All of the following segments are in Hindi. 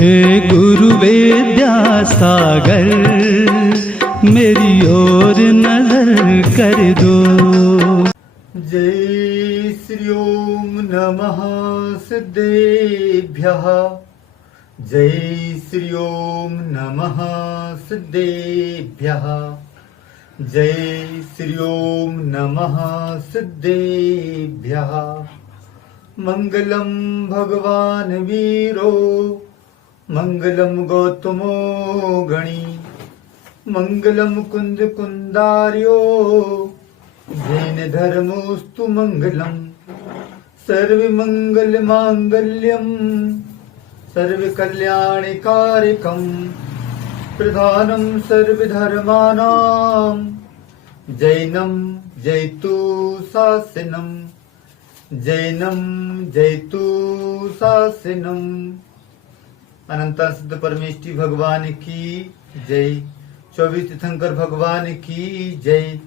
हे गुरु विद्यासागर, मेरी ओर नजर कर दो। जय श्री ओम नमः सिद्धेभ्यः। जय श्री ओम नमः सिद्धेभ्यः। जय श्री ओम नमः सिद्धेभ्यः। मंगलम भगवान वीरो, मंगलम गौतमो गणी, मंगलम कुंद कुंदार्यो, जैन धर्मोस्तु मंगलम। सर्व मंगल मांगल्यम, सर्व कल्याणकारकम, प्रधानम सर्वधर्माणाम, जैनम जयतु शासनम, जैनम जयतु शासनम। अनंत सिद्ध परमेष्टि भगवान की जय। 24 तीर्थंकर भगवान की जय।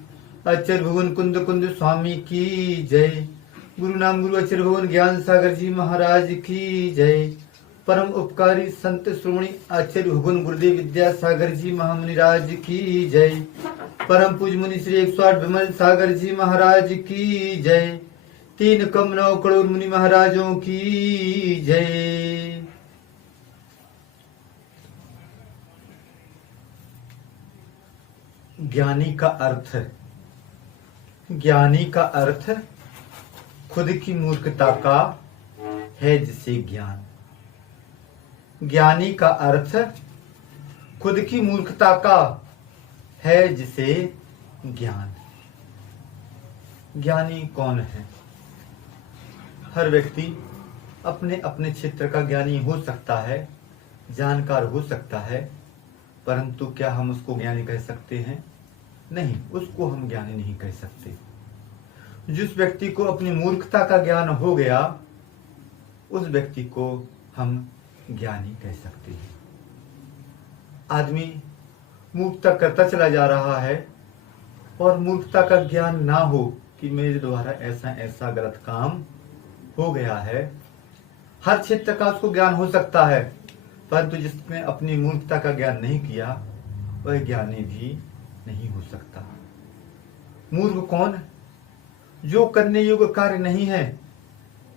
अचर भुवन कुंद कुंद स्वामी की जय। गुरु नाम गुरु अचर भुवन ज्ञान सागर जी महाराज की जय। परम उपकारी संत श्रोमणी आचार्य भुवन गुरुदेव विद्यासागर जी महामुनिराज की जय। परम पूज मुनि श्री 108 विमल सागर जी महाराज की जय। 3 कम 9 करोड़ मुनि महाराजों की जय। ज्ञानी का अर्थ, ज्ञानी का अर्थ खुद की मूर्खता का है जिसे ज्ञान। ज्ञानी का अर्थ खुद की मूर्खता का है जिसे ज्ञान। ज्ञानी कौन है? हर व्यक्ति अपने अपने क्षेत्र का ज्ञानी हो सकता है, जानकार हो सकता है, परंतु क्या हम उसको ज्ञानी कह सकते हैं? नहीं, उसको हम ज्ञानी नहीं कह सकते। जिस व्यक्ति को अपनी मूर्खता का ज्ञान हो गया, उस व्यक्ति को हम ज्ञानी कह सकते हैं। आदमी मूर्खता करता चला जा रहा है और मूर्खता का ज्ञान ना हो कि मेरे द्वारा ऐसा ऐसा गलत काम हो गया है। हर क्षेत्र का उसको ज्ञान हो सकता है, परंतु जिसने अपनी मूर्खता का ज्ञान नहीं किया वह ज्ञानी भी नहीं हो सकता। मूर्ख कौन? जो करने योग्य कार्य नहीं है,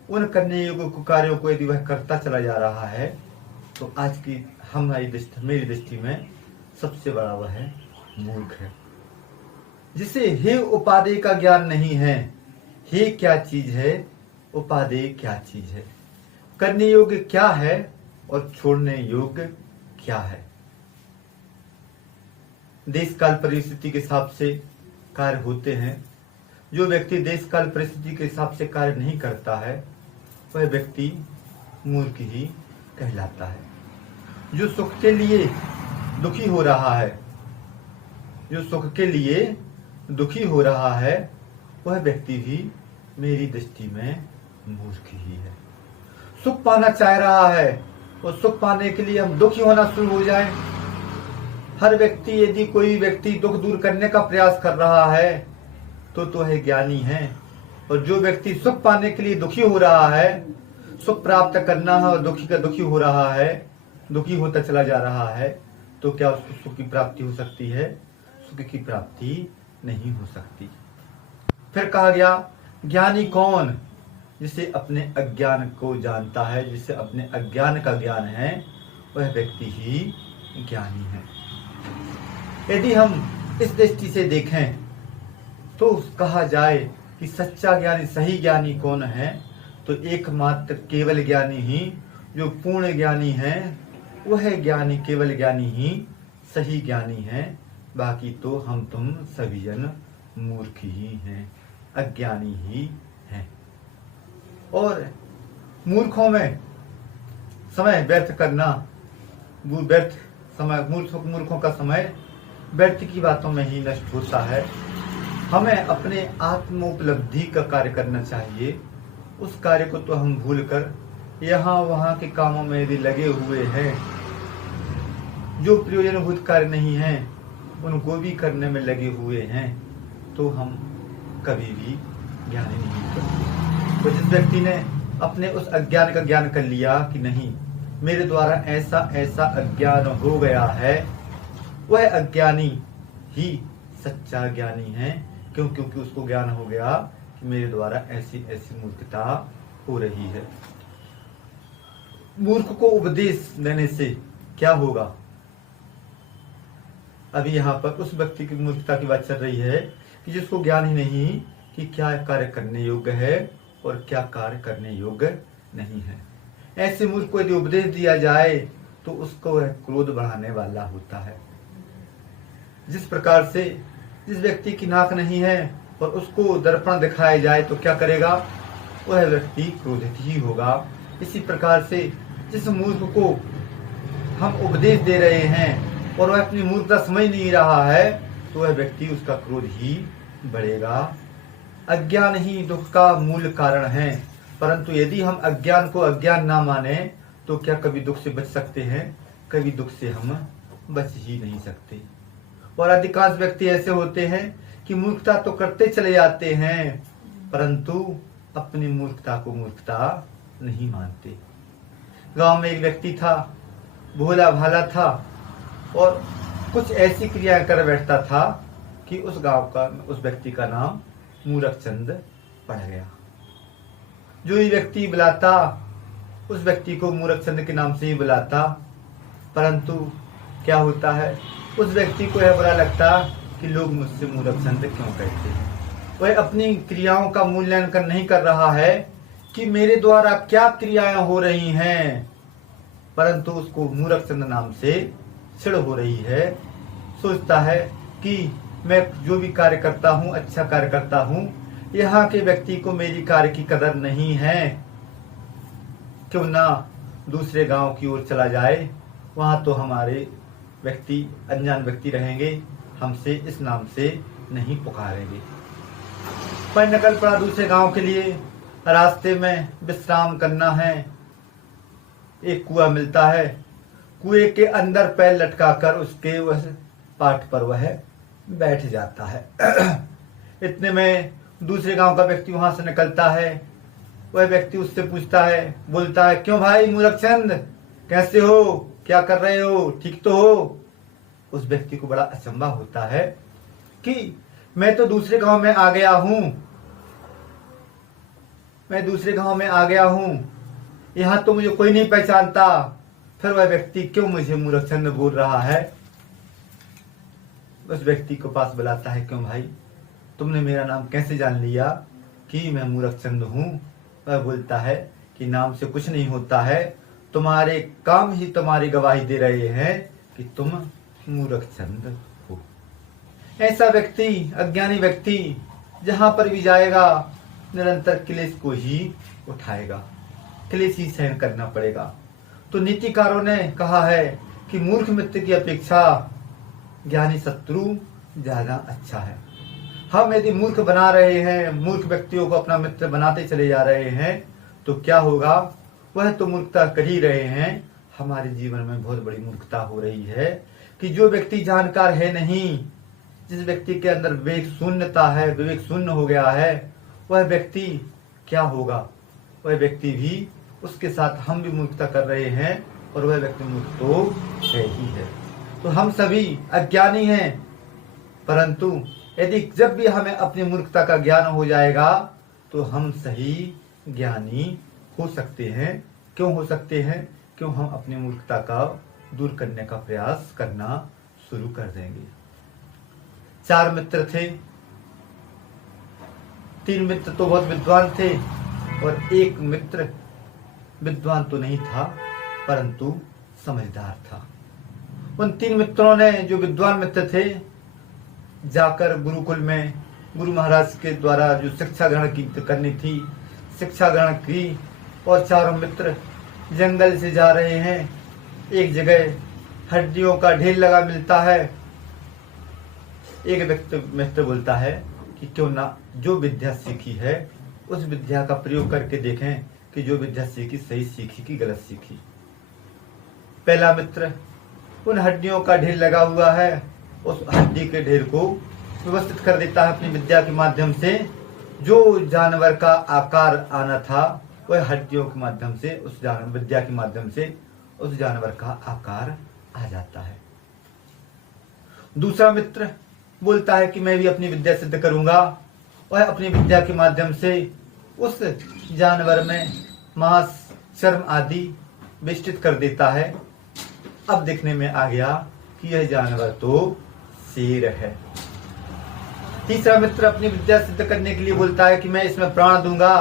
उन करने योग्य कार्यों को यदि वह करता चला जा रहा है तो आज की मेरी दृष्टि में सबसे बड़ा वह है मूर्ख है। जिसे हे उपादेय का ज्ञान नहीं है। हे क्या चीज है, उपादेय क्या चीज है, करने योग्य क्या है और छोड़ने योग्य क्या है। देश काल परिस्थिति के हिसाब से कार्य होते हैं। जो व्यक्ति देश काल परिस्थिति के हिसाब से कार्य नहीं करता है वह व्यक्ति मूर्ख ही कहलाता है। जो सुख के लिए दुखी हो रहा है, जो सुख के लिए दुखी हो रहा है, वह व्यक्ति भी मेरी दृष्टि में मूर्ख ही है। सुख पाना चाह रहा है और सुख पाने के लिए हम दुखी होना शुरू हो जाए। हर व्यक्ति, यदि कोई व्यक्ति दुख दूर करने का प्रयास कर रहा है तो है ज्ञानी है। और जो व्यक्ति सुख पाने के लिए दुखी हो रहा है, सुख प्राप्त करना है और दुखी हो रहा है, दुखी होता चला जा रहा है, तो क्या उसको सुख की प्राप्ति हो सकती है? सुख की प्राप्ति नहीं हो सकती। फिर कहा गया ज्ञानी कौन? जिसे अपने अज्ञान को जानता है, जिसे अपने अज्ञान का ज्ञान है, वह व्यक्ति ही ज्ञानी है। यदि हम इस दृष्टि से देखें तो कहा जाए कि सच्चा ज्ञानी, सही ज्ञानी कौन है, तो एकमात्र केवल ज्ञानी ही, जो पूर्ण ज्ञानी है, वह ज्ञानी, केवल ज्ञानी ही सही ज्ञानी है। बाकी तो हम तुम सभी जन मूर्ख ही हैं, अज्ञानी ही हैं। और मूर्खों में समय व्यर्थ करना, मूर्खों का समय व्यर्थ की बातों में ही नष्ट होता है। हमें अपने आत्मोपलब्धि का कार्य करना चाहिए। उस कार्य को तो हम भूलकर यहाँ वहाँ के कामों में यदि लगे हुए हैं, जो प्रयोजनभूत कार्य नहीं है उनको भी करने में लगे हुए हैं, तो हम कभी भी ज्ञानी नहीं हो सकते। तो जिस व्यक्ति ने अपने उस अज्ञान का ज्ञान कर लिया कि नहीं, मेरे द्वारा ऐसा ऐसा अज्ञान हो गया है, वह अज्ञानी ही सच्चा ज्ञानी है। क्योंकि उसको ज्ञान हो गया कि मेरे द्वारा ऐसी ऐसी मूर्खता हो रही है। मूर्ख को उपदेश देने से क्या होगा? अभी यहाँ पर उस व्यक्ति की मूर्खता की बात चल रही है कि जिसको ज्ञान ही नहीं कि क्या कार्य करने योग्य है और क्या कार्य करने योग्य नहीं है। ऐसे मूर्ख को यदि उपदेश दिया जाए तो उसको वह क्रोध बढ़ाने वाला होता है। जिस प्रकार से जिस व्यक्ति की नाक नहीं है और उसको दर्पण दिखाया जाए तो क्या करेगा? वह व्यक्ति क्रोधित ही होगा। इसी प्रकार से जिस मूर्ख को हम उपदेश दे रहे हैं और वह अपनी मूर्खता समझ नहीं रहा है तो वह व्यक्ति उसका क्रोध ही बढ़ेगा। अज्ञान ही दुख का मूल कारण है, परंतु यदि हम अज्ञान को अज्ञान ना माने तो क्या कभी दुख से बच सकते हैं? कभी दुख से हम बच ही नहीं सकते। और अधिकांश व्यक्ति ऐसे होते हैं कि मूर्खता तो करते चले जाते हैं परंतु अपनी मूर्खता को मूर्खता नहीं मानते। गांव में एक व्यक्ति था, भोला भाला था और कुछ ऐसी क्रिया कर बैठता था कि उस व्यक्ति का नाम मूरखचंद पड़ गया। जो ये व्यक्ति बुलाता उस व्यक्ति को मूरखचंद के नाम से ही बुलाता, परंतु क्या होता है, उस व्यक्ति को यह बुरा लगता कि लोग मुझसे मूरखचंद क्यों कहते हैं। वह अपनी क्रियाओं का मूल्यांकन नहीं कर रहा है कि मेरे द्वारा क्या क्रियाएं हो रही हैं, परंतु उसको मूरखचंद नाम से चिढ़ हो रही है। सोचता है कि मैं जो भी कार्य करता हूँ अच्छा कार्य करता हूँ, यहाँ के व्यक्ति को मेरी कार्य की कदर नहीं है, क्यों ना दूसरे गांव की ओर चला जाए, वहाँ तो हमारे व्यक्ति अनजान व्यक्ति रहेंगे, हमसे इस नाम से नहीं पुकारेंगे। पर निकल पड़ा दूसरे गांव के लिए। रास्ते में विश्राम करना है। एक कुआं मिलता है, कुएं के अंदर पैर लटकाकर उसके वह पाठ पर वह बैठ जाता है। इतने में दूसरे गांव का व्यक्ति वहां से निकलता है। वह व्यक्ति उससे पूछता है, बोलता है, क्यों भाई मूरखचंद, कैसे हो, क्या कर रहे हो, ठीक तो हो? उस व्यक्ति को बड़ा अचंभा होता है कि मैं तो दूसरे गांव में आ गया हूं, यहाँ तो मुझे कोई नहीं पहचानता, फिर वह व्यक्ति क्यों मुझे मूरखचंद बोल रहा है? उस व्यक्ति को पास बुलाता है, क्यों भाई तुमने मेरा नाम कैसे जान लिया कि मैं मूरखचंद हूँ? वह बोलता है कि नाम से कुछ नहीं होता है, तुम्हारे काम ही तुम्हारी गवाही दे रहे हैं कि तुम मूरखचंद हो। ऐसा व्यक्ति, अज्ञानी व्यक्ति जहां पर भी जाएगा निरंतर क्लेश को ही उठाएगा, क्लेश ही सहन करना पड़ेगा। तो नीतिकारों ने कहा है कि मूर्ख मित्र की अपेक्षा ज्ञानी शत्रु ज्यादा अच्छा है। हम यदि मूर्ख बना रहे हैं, मूर्ख व्यक्तियों को अपना मित्र बनाते चले जा रहे हैं तो क्या होगा? वह तो मूर्खता कर ही रहे हैं। हमारे जीवन में बहुत बड़ी मूर्खता हो रही है कि जो व्यक्ति जानकार है नहीं, जिस व्यक्ति के अंदर विवेक शून्यता है, विवेक शून्य हो गया है, वह व्यक्ति क्या होगा? वह व्यक्ति भी, उसके साथ हम भी मूर्खता कर रहे हैं और वह व्यक्ति मूर्ख तो है ही है। तो हम सभी अज्ञानी हैं, परंतु यदि जब भी हमें अपनी मूर्खता का ज्ञान हो जाएगा तो हम सही ज्ञानी हो सकते हैं। क्यों हो सकते हैं? क्यों हम अपनी मूर्खता का दूर करने का प्रयास करना शुरू कर देंगे। 4 मित्र थे, 3 मित्र तो बहुत विद्वान थे और एक मित्र विद्वान तो नहीं था परंतु समझदार था। उन 3 मित्रों ने, जो विद्वान मित्र थे, जाकर गुरुकुल में गुरु महाराज के द्वारा जो शिक्षा ग्रहण करनी थी, शिक्षा ग्रहण की। और चारों मित्र जंगल से जा रहे हैं। एक जगह हड्डियों का ढेर लगा मिलता है। एक मित्र बोलता है कि क्यों ना जो विद्या सीखी है उस विद्या का प्रयोग करके देखें कि जो विद्या सीखी सही सीखी कि गलत सीखी। पहला मित्र उन हड्डियों का ढेर लगा हुआ है, उस हड्डी के ढेर को व्यवस्थित कर देता है अपनी विद्या के माध्यम से। जो जानवर का आकार आना था वह हड्डियों के माध्यम से, उस विद्या के माध्यम से उस जानवर का आकार आ जाता है। दूसरा मित्र बोलता है कि मैं भी अपनी विद्या सिद्ध करूंगा, और अपनी विद्या के माध्यम से उस जानवर में मांस, चर्म आदि विष्टित कर देता है। अब देखने में आ गया कि यह जानवर तो शेर है। तीसरा मित्र अपनी विद्या सिद्ध करने के लिए बोलता है कि मैं इसमें प्राण दूंगा,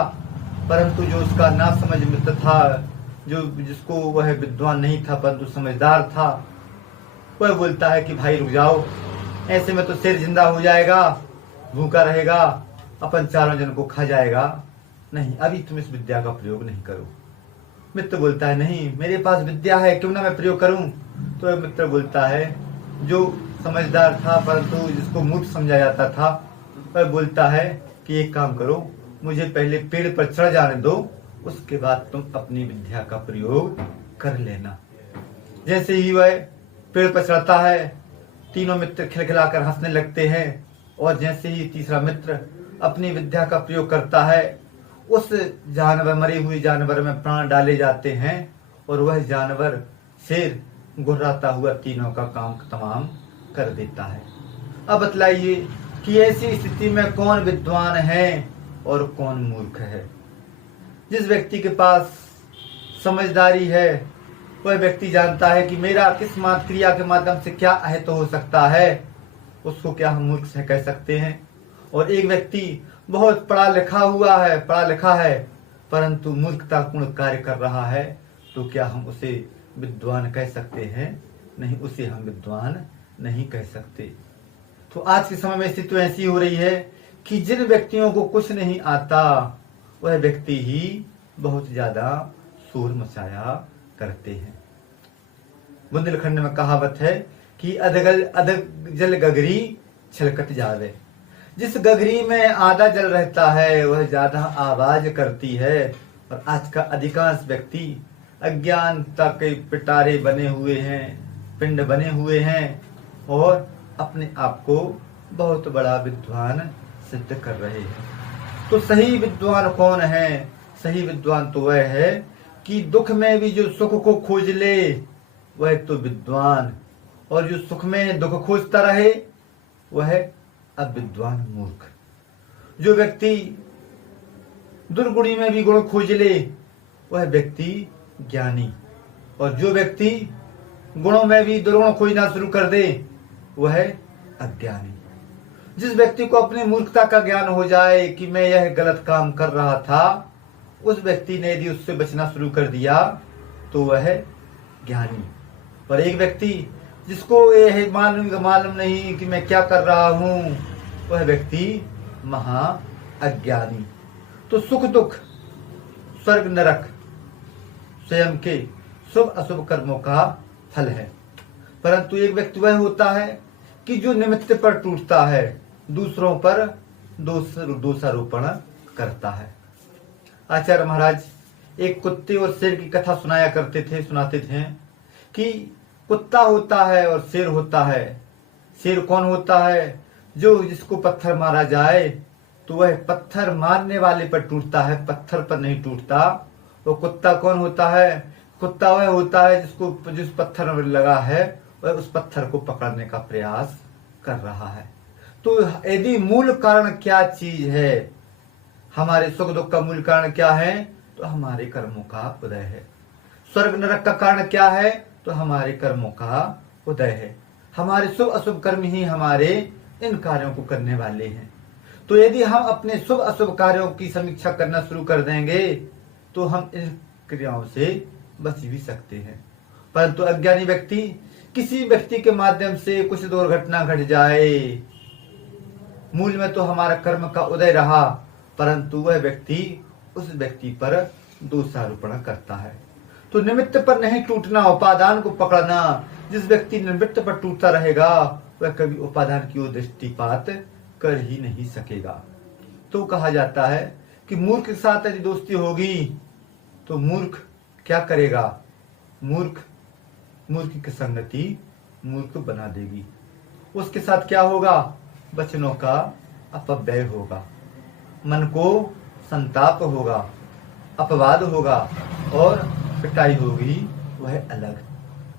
परंतु जो उसका ना समझ मित्र था, जिसको वह विद्वान नहीं था परंतु समझदार था, वह बोलता है कि भाई रुक जाओ, ऐसे में तो शेर जिंदा हो जाएगा, भूखा रहेगा, अपन चारों जन को खा जाएगा। नहीं, अभी तुम इस विद्या का प्रयोग नहीं करो। मित्र बोलता है नहीं, मेरे पास विद्या है, क्यों ना मैं प्रयोग करूं। तो मित्र बोलता है, जो समझदार था परंतु जिसको मूर्ख समझा जाता था, वह बोलता है कि एक काम करो, मुझे पहले पेड़ पर चढ़ जाने दो, उसके बाद तुम अपनी विद्या का प्रयोग कर लेना। जैसे ही वह पेड़ पर चढ़ता है, तीनों मित्र खिलखिलाकर हंसने लगते हैं, और जैसे ही तीसरा मित्र अपनी विद्या का प्रयोग करता है, उस जानवर, मरे हुए जानवर में प्राण डाले जाते हैं, और वह जानवर शेर गुर्राता हुआ तीनों का काम तमाम कर देता है। अब बतलाइए कि ऐसी स्थिति में कौन विद्वान है और कौन मूर्ख है। जिस व्यक्ति के पास समझदारी है, वह व्यक्ति जानता है कि मेरा किस मात्र क्रिया के माध्यम से क्या अहित हो सकता है, उसको क्या हम मूर्ख से कह सकते हैं। और एक व्यक्ति बहुत पढ़ा लिखा है परंतु मूर्खतापूर्ण कार्य कर रहा है, तो क्या हम उसे विद्वान कह सकते हैं? नहीं, उसे हम विद्वान नहीं कह सकते। तो आज के समय में स्थिति ऐसी हो रही है कि जिन व्यक्तियों को कुछ नहीं आता, वह व्यक्ति ही बहुत ज्यादा शोर मचाया करते हैं। बुंदेलखंड में कहावत है कि अधक जल गगरी छलकत जावे। जिस गगरी में आधा जल रहता है वह ज्यादा आवाज करती है। और आज का अधिकांश व्यक्ति अज्ञानता के पिटारे बने हुए हैं, पिंड बने हुए हैं, और अपने आप को बहुत बड़ा विद्वान सिद्ध कर रहे हैं। तो सही विद्वान कौन है? सही विद्वान तो वह है कि दुख में भी जो सुख को खोज ले, वह तो विद्वान, और जो सुख में दुख खोजता रहे वह अविद्वान मूर्ख। जो व्यक्ति दुर्गुणी में भी गुण खोज ले वह व्यक्ति ज्ञानी, और जो व्यक्ति गुणों में भी दुर्गुण खोजना शुरू कर दे वह अज्ञानी। जिस व्यक्ति को अपनी मूर्खता का ज्ञान हो जाए कि मैं यह गलत काम कर रहा था, उस व्यक्ति ने यदि उससे बचना शुरू कर दिया तो वह ज्ञानी। और एक व्यक्ति जिसको यह मालूम नहीं कि मैं क्या कर रहा हूं, वह व्यक्ति महा अज्ञानी। तो सुख दुख, स्वर्ग नरक स्वयं के शुभ अशुभ कर्मों का फल है। परंतु एक व्यक्ति वह होता है कि जो निमित्त पर टूटता है, दूसरों पर दोषारोपण करता है। आचार्य महाराज एक कुत्ते और शेर की कथा सुनाते थे कि कुत्ता होता है और शेर होता है। शेर कौन होता है? जो जिसको पत्थर मारा जाए तो वह पत्थर मारने वाले पर टूटता है, पत्थर पर नहीं टूटता। वो कुत्ता कौन होता है? कुत्ता वह होता है जिस पत्थर में लगा है वह उस पत्थर को पकड़ने का प्रयास कर रहा है। तो यदि मूल कारण क्या चीज है, हमारे सुख दुख का मूल कारण क्या है, तो हमारे कर्मों का उदय है। स्वर्ग नरक का कारण क्या है, तो हमारे कर्मों का उदय है। हमारे शुभ अशुभ कर्म ही हमारे इन कार्यों को करने वाले हैं। तो यदि हम अपने शुभ अशुभ कार्यों की समीक्षा करना शुरू कर देंगे तो हम इन क्रियाओं से बच भी सकते हैं। परंतु अज्ञानी व्यक्ति, किसी व्यक्ति के माध्यम से कुछ दुर्घटना घट जाए, मूल में तो हमारा कर्म का उदय रहा, परंतु वह व्यक्ति उस व्यक्ति पर दोषारोपण करता है। तो निमित्त पर नहीं टूटना, उपादान को पकड़ना। जिस व्यक्ति निमित्त पर टूटता रहेगा वह कभी उपादान की ओर दृष्टिपात कर ही नहीं सकेगा। तो कहा जाता है कि मूर्ख के साथ यदि दोस्ती होगी तो मूर्ख क्या करेगा? मूर्ख की संगति मूर्ख बना देगी। उसके साथ क्या होगा? वचनों का अपव्यय होगा, मन को संताप होगा, अपवाद होगा और पिटाई होगी वह अलग।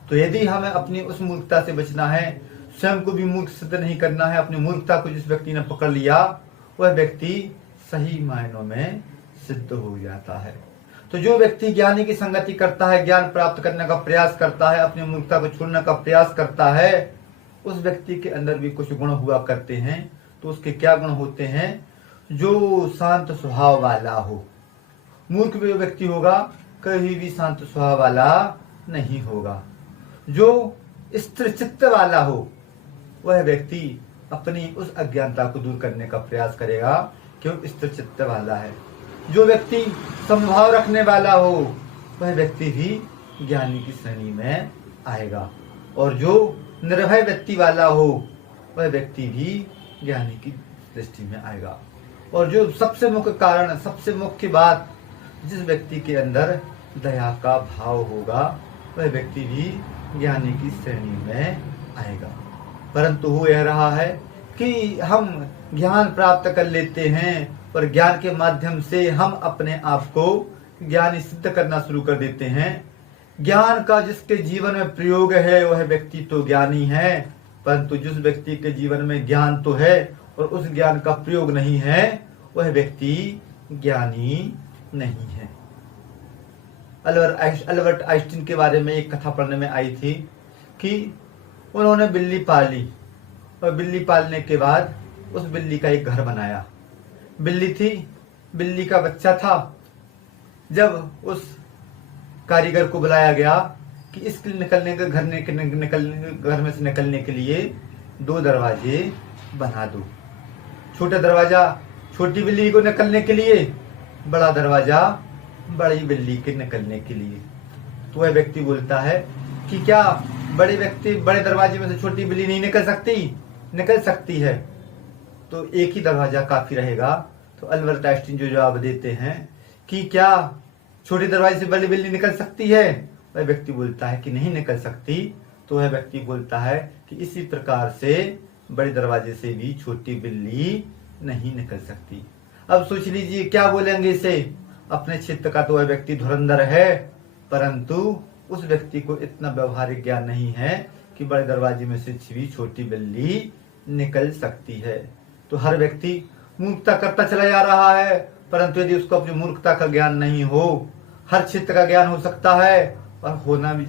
तो यदि हमें अपनी उस मूर्खता से बचना है, स्वयं को भी मूर्ख सिद्ध नहीं करना है, अपनी मूर्खता को जिस व्यक्ति ने पकड़ लिया वह व्यक्ति सही मायनों में सिद्ध हो जाता है। तो जो व्यक्ति ज्ञानी की संगति करता है, ज्ञान प्राप्त करने का प्रयास करता है, अपनी मूर्खता को छोड़ने का प्रयास करता है, उस व्यक्ति के अंदर भी कुछ गुण हुआ करते हैं। तो उसके क्या गुण होते हैं? जो शांत स्वभाव वाला हो। मूर्ख भी व्यक्ति होगा, कभी भी शांत स्वभाव वाला नहीं होगा। जो स्थिर चित्त वाला हो, वह व्यक्ति अपनी उस अज्ञानता को दूर करने का प्रयास करेगा, क्यों? स्थिर चित्त वाला है। जो व्यक्ति समभाव रखने वाला हो, वह व्यक्ति भी ज्ञानी की श्रेणी में आएगा। और जो निर्भय व्यक्ति वाला हो, वह व्यक्ति भी ज्ञानी की दृष्टि में आएगा। और जो सबसे मुख्य कारण, सबसे मुख्य बात, जिस व्यक्ति के अंदर दया का भाव होगा, वह व्यक्ति भी ज्ञानी की श्रेणी में आएगा। परंतु हो यह रहा है कि हम ज्ञान प्राप्त कर लेते हैं और ज्ञान के माध्यम से हम अपने आप को ज्ञानी सिद्ध करना शुरू कर देते हैं। ज्ञान का जिसके जीवन में प्रयोग है वह व्यक्ति तो ज्ञानी है, परंतु जिस व्यक्ति के जीवन में ज्ञान तो है और उस ज्ञान का प्रयोग नहीं है, वह व्यक्ति ज्ञानी नहीं है। अल्बर्ट आइंस्टीन के बारे में एक कथा पढ़ने में आई थी कि उन्होंने बिल्ली पाली और बिल्ली पालने के बाद उस बिल्ली का एक घर बनाया। बिल्ली थी, बिल्ली का बच्चा था। जब उस कारीगर को बुलाया गया कि इसके निकलने के घर में से निकलने के लिए 2 दरवाजे बना दो। छोटा दरवाजा छोटी बिल्ली को निकलने के लिए, बड़ा दरवाजा बड़ी बिल्ली के निकलने के लिए। तो वह व्यक्ति बोलता है कि क्या बड़े दरवाजे में से छोटी बिल्ली नहीं निकल सकती? निकल सकती है, तो एक ही दरवाजा काफी रहेगा। तो अल्बर्ट आइंस्टीन जो जवाब देते हैं कि क्या छोटे दरवाजे से बड़ी बिल्ली निकल सकती है? वह व्यक्ति बोलता है कि नहीं निकल सकती। तो वह व्यक्ति बोलता है कि इसी प्रकार से बड़े दरवाजे से भी छोटी बिल्ली नहीं निकल सकती। अब सोच लीजिए क्या बोलेंगे इसे। अपने क्षेत्र का तो वह व्यक्ति धुरंधर है, परंतु उस व्यक्ति को इतना व्यवहारिक ज्ञान नहीं है कि बड़े दरवाजे में से भी छोटी बिल्ली निकल सकती है। तो हर व्यक्ति मूर्खता करता चला जा रहा है, परंतु यदि उसको अपनी मूर्खता का ज्ञान नहीं हो, हर क्षेत्र का ज्ञान हो सकता है और होना भी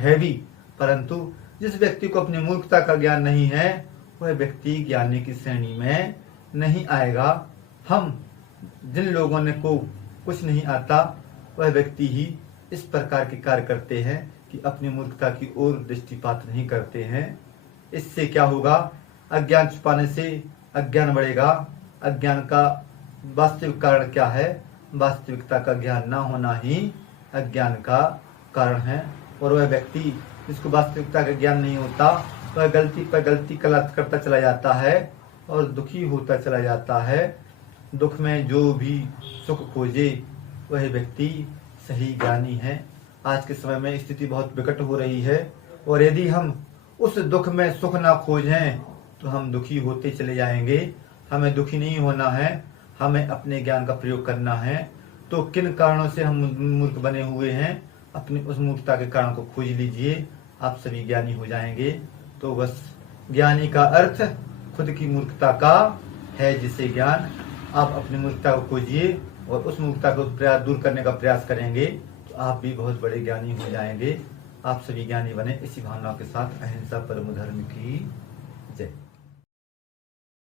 है भी, परंतु जिस व्यक्ति को अपनी मूर्खता का ज्ञान नहीं है, वह व्यक्ति ज्ञानी की श्रेणी में नहीं आएगा। हम जिन लोगों ने को कुछ नहीं आता, वह व्यक्ति ही इस प्रकार के कार्य करते हैं कि अपनी मूर्खता की ओर दृष्टिपात नहीं करते हैं। इससे क्या होगा? अज्ञान छुपाने से अज्ञान बढ़ेगा। अज्ञान का वास्तविक कारण क्या है? वास्तविकता का ज्ञान ना होना ही अज्ञान का कारण है। और वह व्यक्ति जिसको वास्तविकता का ज्ञान नहीं होता, वह गलती पर गलती करता चला जाता है और दुखी होता चला जाता है। दुख में जो भी सुख खोजे वह व्यक्ति सही ज्ञानी है। आज के समय में स्थिति बहुत विकट हो रही है, और यदि हम उस दुख में सुख ना खोजें तो हम दुखी होते चले जाएंगे। हमें दुखी नहीं होना है, हमें अपने ज्ञान का प्रयोग करना है। तो किन कारणों से हम मूर्ख बने हुए हैं, अपनी उस मूर्खता के कारण को खोज लीजिए, आप सभी ज्ञानी हो जाएंगे। तो बस ज्ञानी का अर्थ खुद की मूर्खता का है, जिसे ज्ञान आप अपनी मूर्खता को खोजिए और उस मूर्खता को दूर करने का प्रयास करेंगे तो आप भी बहुत बड़े ज्ञानी हो जाएंगे। आप सभी ज्ञानी बने। इसी भावना के साथ अहिंसा परम धर्म की जय।